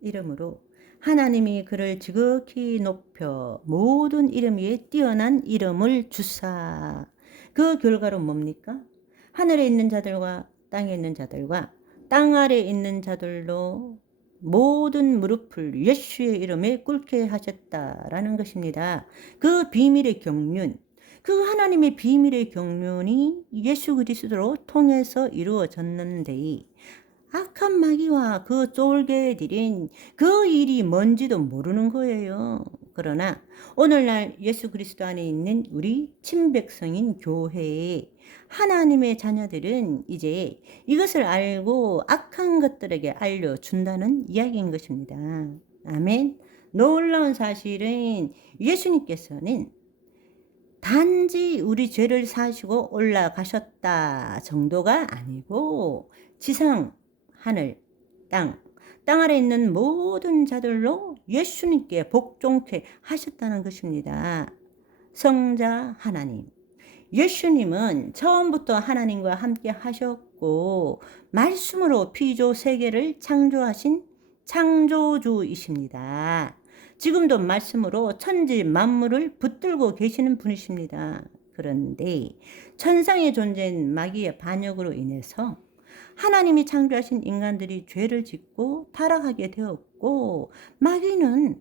이름으로 하나님이 그를 지극히 높여 모든 이름 위에 뛰어난 이름을 주사. 그 결과로 뭡니까? 하늘에 있는 자들과 땅에 있는 자들과 땅 아래 있는 자들로 모든 무릎을 예수의 이름에 꿇게 하셨다라는 것입니다. 그 비밀의 경륜, 그 하나님의 비밀의 경륜이 예수 그리스도로 통해서 이루어졌는데 악한 마귀와 그 쫄개들인 그 일이 뭔지도 모르는 거예요. 그러나 오늘날 예수 그리스도 안에 있는 우리 친백성인 교회에 하나님의 자녀들은 이제 이것을 알고 악한 것들에게 알려준다는 이야기인 것입니다. 아멘. 놀라운 사실은 예수님께서는 단지 우리 죄를 사시고 올라가셨다 정도가 아니고 지상, 하늘, 땅 아래 있는 모든 자들로 예수님께 복종케 하셨다는 것입니다. 성자 하나님. 예수님은 처음부터 하나님과 함께 하셨고 말씀으로 피조 세계를 창조하신 창조주이십니다. 지금도 말씀으로 천지 만물을 붙들고 계시는 분이십니다. 그런데 천상의 존재인 마귀의 반역으로 인해서 하나님이 창조하신 인간들이 죄를 짓고 타락하게 되었고 마귀는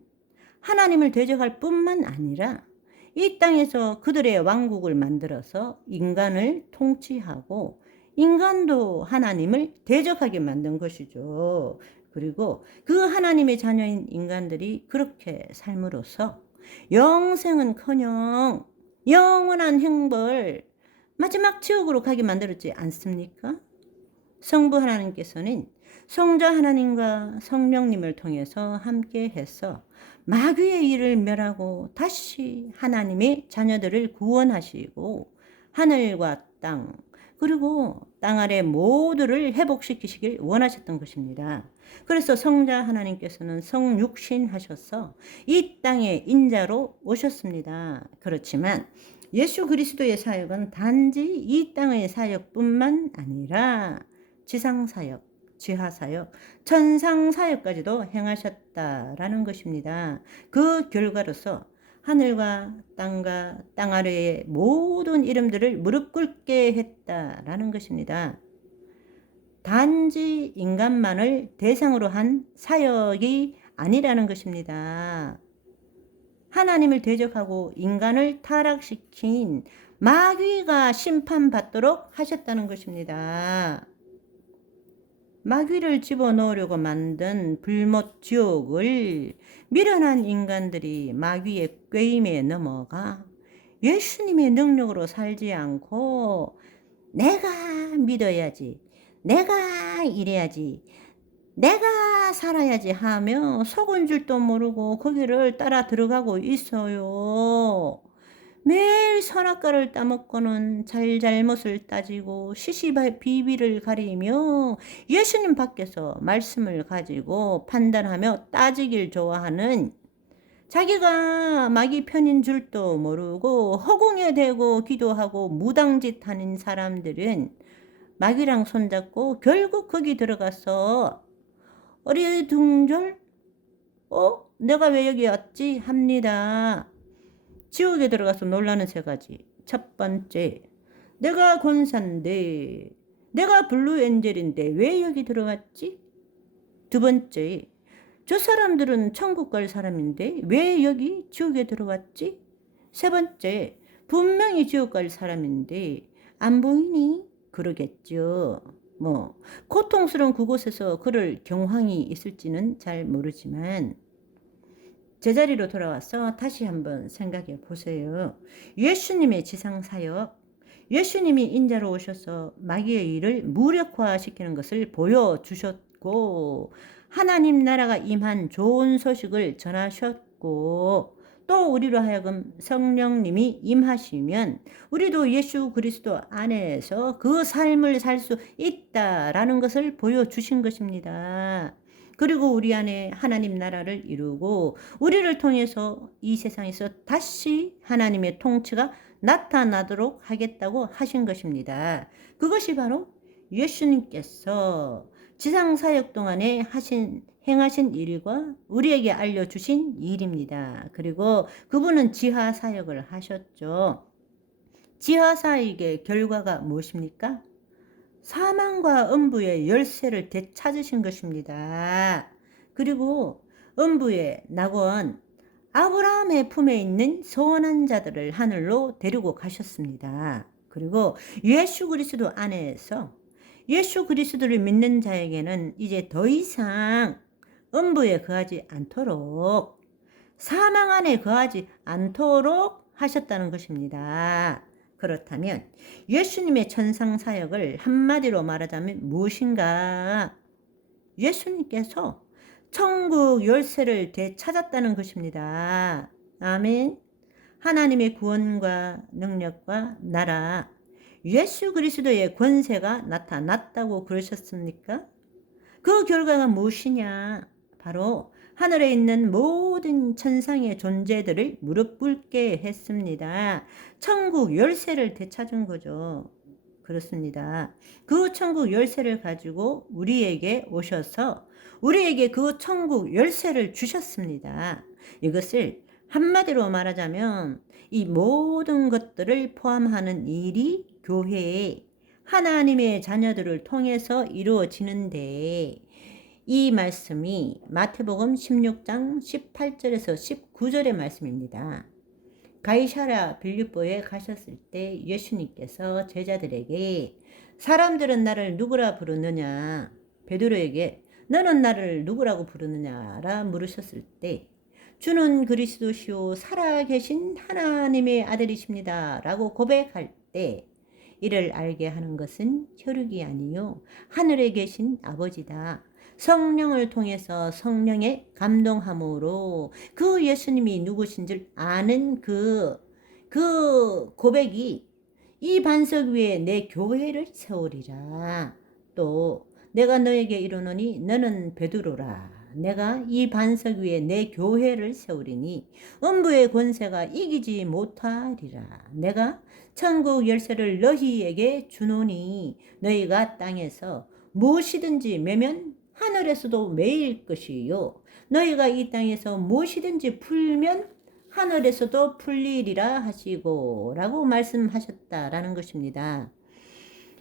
하나님을 대적할 뿐만 아니라 이 땅에서 그들의 왕국을 만들어서 인간을 통치하고 인간도 하나님을 대적하게 만든 것이죠. 그리고 그 하나님의 자녀인 인간들이 그렇게 삶으로써 영생은커녕 영원한 형벌, 마지막 지옥으로 가게 만들었지 않습니까? 성부 하나님께서는 성자 하나님과 성령님을 통해서 함께해서 마귀의 일을 멸하고 다시 하나님의 자녀들을 구원하시고 하늘과 땅 그리고 땅 아래 모두를 회복시키시길 원하셨던 것입니다. 그래서 성자 하나님께서는 성육신 하셔서 이 땅에 인자로 오셨습니다. 그렇지만 예수 그리스도의 사역은 단지 이 땅의 사역뿐만 아니라 지상사역, 지하사역, 천상사역까지도 행하셨다라는 것입니다. 그 결과로서 하늘과 땅과 땅 아래의 모든 이름들을 무릎 꿇게 했다라는 것입니다. 단지 인간만을 대상으로 한 사역이 아니라는 것입니다. 하나님을 대적하고 인간을 타락시킨 마귀가 심판받도록 하셨다는 것입니다. 마귀를 집어넣으려고 만든 불못 지옥을 미련한 인간들이 마귀의 꾀임에 넘어가 예수님의 능력으로 살지 않고 내가 믿어야지, 내가 이래야지, 내가 살아야지 하며 속은 줄도 모르고 거기를 따라 들어가고 있어요. 매일 선악과를 따먹고는 잘잘못을 따지고 시시비비를 가리며 예수님 밖에서 말씀을 가지고 판단하며 따지길 좋아하는 자기가 마귀 편인 줄도 모르고 허공에 대고 기도하고 무당짓 하는 사람들은 마귀랑 손잡고 결국 거기 들어가서 어리둥절 내가 왜 여기 왔지 합니다. 지옥에 들어가서 놀라는 세 가지. 첫 번째, 내가 권사인데, 내가 블루 엔젤인데 왜 여기 들어왔지? 두 번째, 저 사람들은 천국 갈 사람인데 왜 여기 지옥에 들어왔지? 세 번째, 분명히 지옥 갈 사람인데 안 보이니? 그러겠죠. 고통스러운 그곳에서 그럴 경황이 있을지는 잘 모르지만 제자리로 돌아와서 다시 한번 생각해 보세요. 예수님의 지상사역, 예수님이 인자로 오셔서 마귀의 일을 무력화시키는 것을 보여주셨고 하나님 나라가 임한 좋은 소식을 전하셨고 또 우리로 하여금 성령님이 임하시면 우리도 예수 그리스도 안에서 그 삶을 살 수 있다라는 것을 보여주신 것입니다. 그리고 우리 안에 하나님 나라를 이루고 우리를 통해서 이 세상에서 다시 하나님의 통치가 나타나도록 하겠다고 하신 것입니다. 그것이 바로 예수님께서 지상 사역 동안에 행하신 일과 우리에게 알려주신 일입니다. 그리고 그분은 지하 사역을 하셨죠. 지하 사역의 결과가 무엇입니까? 사망과 음부의 열쇠를 되찾으신 것입니다. 그리고 음부의 낙원 아브라함의 품에 있는 소원한 자들을 하늘로 데리고 가셨습니다. 그리고 예수 그리스도 안에서 예수 그리스도를 믿는 자에게는 이제 더 이상 음부에 거하지 않도록, 사망 안에 거하지 않도록 하셨다는 것입니다. 그렇다면 예수님의 천상 사역을 한마디로 말하자면 무엇인가? 예수님께서 천국 열쇠를 되찾았다는 것입니다. 아멘. 하나님의 구원과 능력과 나라, 예수 그리스도의 권세가 나타났다고 그러셨습니까? 그 결과가 무엇이냐? 바로 하늘에 있는 모든 천상의 존재들을 무릎 꿇게 했습니다. 천국 열쇠를 되찾은 거죠. 그렇습니다. 그 천국 열쇠를 가지고 우리에게 오셔서 우리에게 그 천국 열쇠를 주셨습니다. 이것을 한마디로 말하자면 이 모든 것들을 포함하는 일이 교회에 하나님의 자녀들을 통해서 이루어지는데, 이 말씀이 마태복음 16장 18절에서 19절의 말씀입니다. 가이사랴 빌립보에 가셨을 때 예수님께서 제자들에게 사람들은 나를 누구라 부르느냐, 베드로에게 너는 나를 누구라고 부르느냐라 물으셨을 때 주는 그리스도시요 살아계신 하나님의 아들이십니다 라고 고백할 때 이를 알게 하는 것은 혈육이 아니요 하늘에 계신 아버지다. 성령을 통해서 성령의 감동함으로 그 예수님이 누구신 줄 아는 그 고백이 이 반석 위에 내 교회를 세우리라. 또 내가 너에게 이르노니 너는 베드로라. 내가 이 반석 위에 내 교회를 세우리니 음부의 권세가 이기지 못하리라. 내가 천국 열쇠를 너희에게 주노니 너희가 땅에서 무엇이든지 매면 하늘에서도 매일 것이요 너희가 이 땅에서 무엇이든지 풀면 하늘에서도 풀리리라 하시고 라고 말씀하셨다라는 것입니다.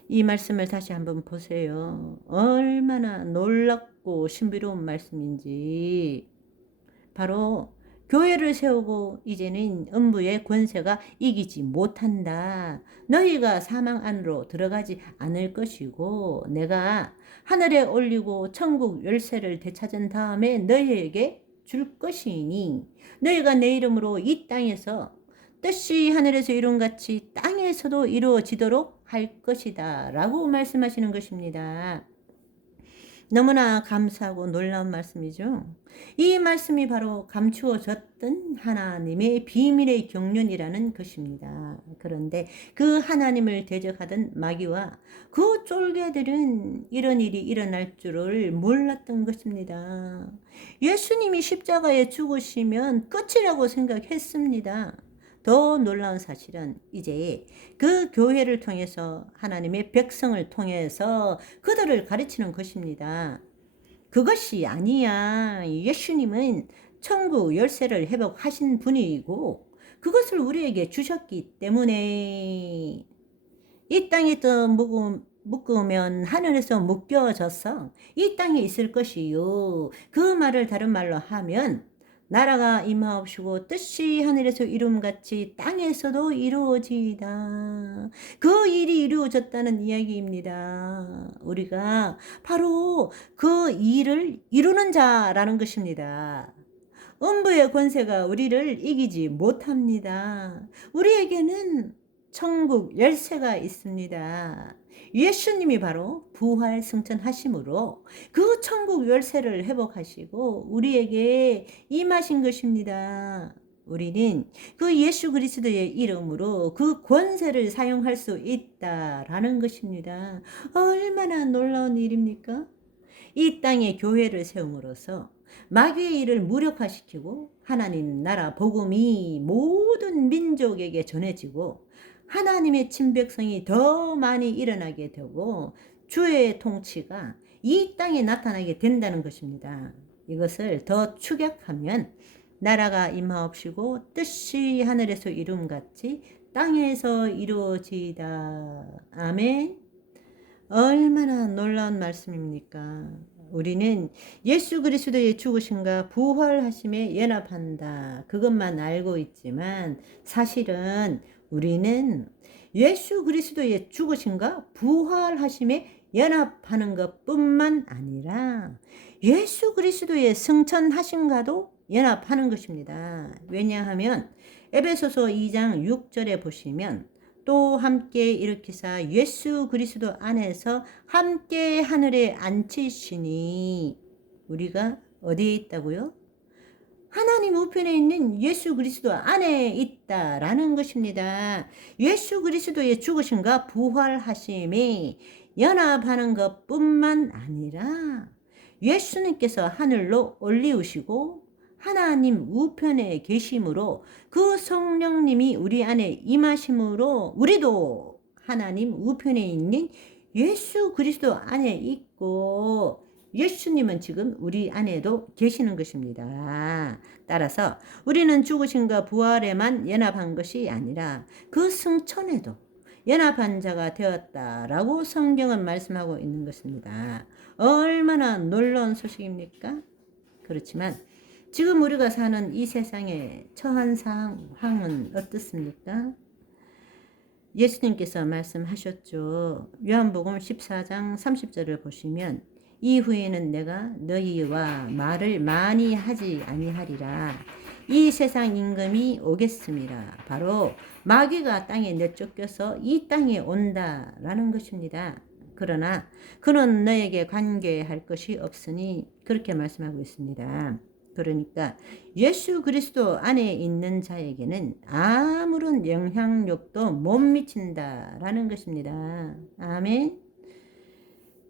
이 말씀을 다시 한번 보세요. 얼마나 놀랍고 신비로운 말씀인지. 바로 교회를 세우고 이제는 음부의 권세가 이기지 못한다. 너희가 사망 안으로 들어가지 않을 것이고 내가 하늘에 올리고 천국 열쇠를 되찾은 다음에 너희에게 줄 것이니 너희가 내 이름으로 이 땅에서 뜻이 하늘에서 이룬 같이 땅에서도 이루어지도록 할 것이다 라고 말씀하시는 것입니다. 너무나 감사하고 놀라운 말씀이죠. 이 말씀이 바로 감추어졌던 하나님의 비밀의 경륜이라는 것입니다. 그런데 그 하나님을 대적하던 마귀와 그 쫄개들은 이런 일이 일어날 줄을 몰랐던 것입니다. 예수님이 십자가에 죽으시면 끝이라고 생각했습니다. 더 놀라운 사실은 이제 그 교회를 통해서 하나님의 백성을 통해서 그들을 가르치는 것입니다. 그것이 아니야. 예수님은 천국 열쇠를 회복하신 분이고 그것을 우리에게 주셨기 때문에 이 땅에 또 묶으면 하늘에서 묶여져서 이 땅에 있을 것이요. 그 말을 다른 말로 하면 나라가 임하옵시고 뜻이 하늘에서 이룸같이 땅에서도 이루어지이다. 그 일이 이루어졌다는 이야기입니다. 우리가 바로 그 일을 이루는 자라는 것입니다. 음부의 권세가 우리를 이기지 못합니다. 우리에게는 천국 열쇠가 있습니다. 예수님이 바로 부활 승천하심으로 그 천국 열쇠를 회복하시고 우리에게 임하신 것입니다. 우리는 그 예수 그리스도의 이름으로 그 권세를 사용할 수 있다라는 것입니다. 얼마나 놀라운 일입니까? 이 땅에 교회를 세움으로써 마귀의 일을 무력화시키고 하나님 나라 복음이 모든 민족에게 전해지고 하나님의 친백성이 더 많이 일어나게 되고 주의 통치가 이 땅에 나타나게 된다는 것입니다. 이것을 더 축약하면 나라가 임하옵시고 뜻이 하늘에서 이룸같이 땅에서 이루어지이다. 아멘. 얼마나 놀라운 말씀입니까? 우리는 예수 그리스도의 죽으심과 부활하심에 연합한다. 그것만 알고 있지만 사실은 우리는 예수 그리스도의 죽으심과 부활하심에 연합하는 것뿐만 아니라 예수 그리스도의 승천하심과도 연합하는 것입니다. 왜냐하면 에베소서 2장 6절에 보시면 또 함께 일으키사 예수 그리스도 안에서 함께 하늘에 앉히시니, 우리가 어디에 있다고요? 하나님 우편에 있는 예수 그리스도 안에 있다라는 것입니다. 예수 그리스도의 죽으심과 부활하심에 연합하는 것뿐만 아니라 예수님께서 하늘로 올리우시고 하나님 우편에 계심으로 그 성령님이 우리 안에 임하심으로 우리도 하나님 우편에 있는 예수 그리스도 안에 있고 예수님은 지금 우리 안에도 계시는 것입니다. 따라서 우리는 죽으심과 부활에만 연합한 것이 아니라 그 승천에도 연합한 자가 되었다라고 성경은 말씀하고 있는 것입니다. 얼마나 놀라운 소식입니까? 그렇지만 지금 우리가 사는 이 세상의 처한 상황은 어떻습니까? 예수님께서 말씀하셨죠. 요한복음 14장 30절을 보시면 이후에는 내가 너희와 말을 많이 하지 아니하리라. 이 세상 임금이 오겠습니다. 바로 마귀가 땅에 내쫓겨서 이 땅에 온다라는 것입니다. 그러나 그는 너에게 관계할 것이 없으니 그렇게 말씀하고 있습니다. 그러니까 예수 그리스도 안에 있는 자에게는 아무런 영향력도 못 미친다라는 것입니다. 아멘.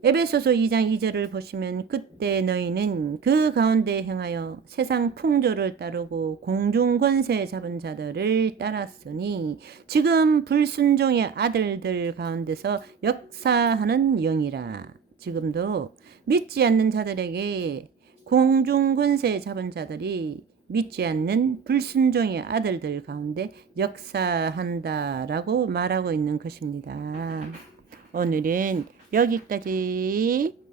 에베소서 2장 2절을 보시면 그때 너희는 그 가운데 행하여 세상 풍조를 따르고 공중 권세 잡은 자들을 따랐으니 지금 불순종의 아들들 가운데서 역사하는 영이라. 지금도 믿지 않는 자들에게 공중 권세 잡은 자들이 믿지 않는 불순종의 아들들 가운데 역사한다라고 말하고 있는 것입니다. 오늘은 여기까지.